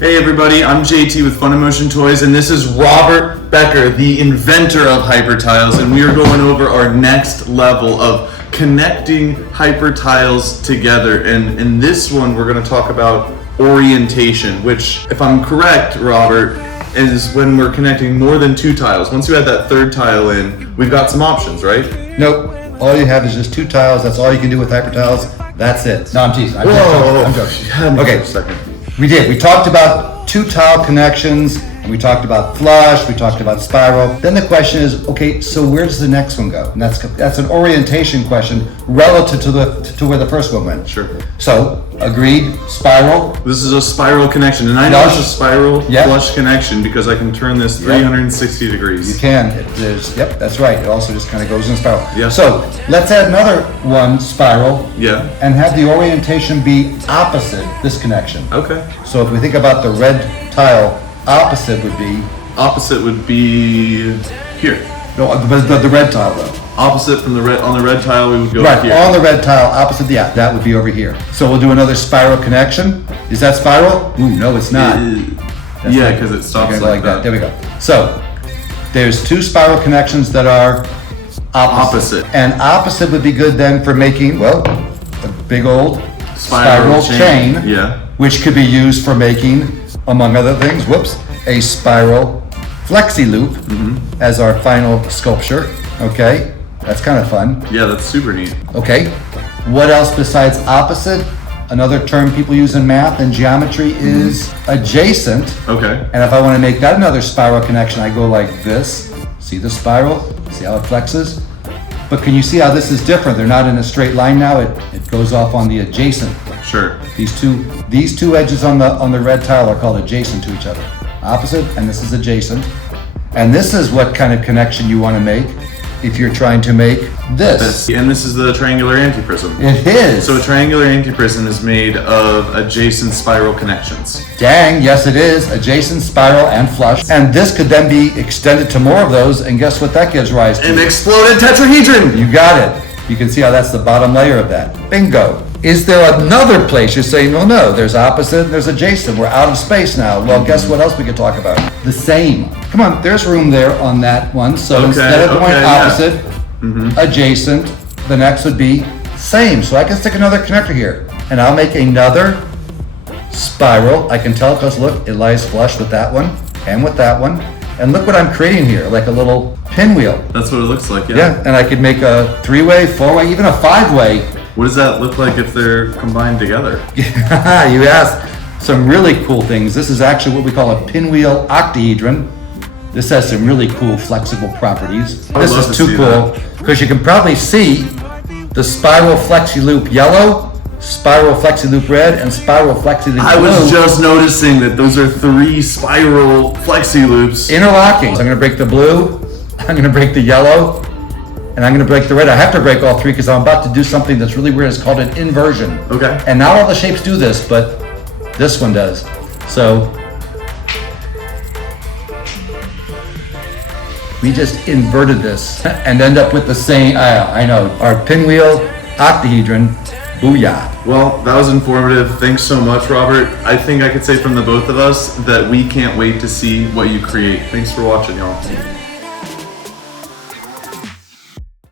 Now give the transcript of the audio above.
Hey everybody, I'm JT with Fun in Motion Toys, and this is Robert Becker, the inventor of HyperTiles, and we are going over our next level of connecting HyperTiles together. And in this one, we're going to talk about orientation, which, if I'm correct, Robert, is when we're connecting more than two tiles. Once you add that third tile in, we've got some options, right? Nope. All you have is just two tiles. That's all you can do with HyperTiles. That's it. No, I'm teasing. I'm joking. Okay. A second. We did. We talked about two tile connections, and we talked about flush, we talked about spiral. Then the question is, okay, so where does the next one go? And that's an orientation question relative to where the first one went. Sure. So, agreed, spiral. This is a spiral connection, and I know it's a spiral flush connection because I can turn this 360 degrees. You can. Yep, that's right. It also just kind of goes in spiral. Yeah. So, let's add another one, spiral. Yeah. And have the orientation be opposite this connection. Okay. So if we think about the red tile, opposite would be here. no, the red tile though. Opposite from the red, on the red tile, we would go Right, here. on the red tile, opposite that would be over here. So we'll do another spiral connection. Is that spiral? Ooh, no, it's not. Yeah, because it stops like that. There we go. So there's two spiral connections that are opposite. And opposite would be good then for making, well, a big old spiral chain. Yeah. Which could be used for making, among other things, a spiral flexi loop as our final sculpture. Okay, that's kind of fun. Yeah, that's super neat. Okay, what else besides opposite? Another term people use in math and geometry is adjacent. Okay. And if I want to make that another spiral connection, I go like this. See the spiral? See how it flexes? But can you see how this is different? They're not in a straight line now. It goes off on the adjacent. Sure. These two edges on the red tile are called adjacent to each other. Opposite, and this is adjacent. And this is what kind of connection you want to make if you're trying to make this. And this is the triangular antiprism. It is. So a triangular antiprism is made of adjacent spiral connections. Dang, yes it is. Adjacent, spiral, and flush. And this could then be extended to more of those, and guess what that gives rise to? An exploded tetrahedron! You got it. You can see how that's the bottom layer of that. Bingo. Is there another place you're saying, well, no, there's opposite and there's adjacent. We're out of space now. Well, guess what else we could talk about? The same. Come on, there's room there on that one. So instead of going opposite, adjacent, the next would be same. So I can stick another connector here. And I'll make another spiral. I can tell because look, it lies flush with that one and with that one. And look what I'm creating here, like a little pinwheel. That's what it looks like, yeah. Yeah, and I could make a 3-way, 4-way, even a 5-way. What does that look like if they're combined together? Yeah, you asked some really cool things. This is actually what we call a pinwheel octahedron. This has some really cool flexible properties. This is too cool because you can probably see the spiral flexi loop yellow, spiral flexi loop red, and spiral flexi loop blue. I was just noticing that those are 3 spiral flexi loops. Interlocking. So I'm going to break the blue, I'm going to break the yellow, and I'm going to break the red. I have to break all 3 because I'm about to do something that's really weird. It's called an inversion. Okay. And not all the shapes do this, but this one does. So we just inverted this and end up with the same, I know, our pinwheel octahedron. Booyah. Well, that was informative. Thanks so much, Robert. I think I could say from the both of us that we can't wait to see what you create. Thanks for watching, y'all.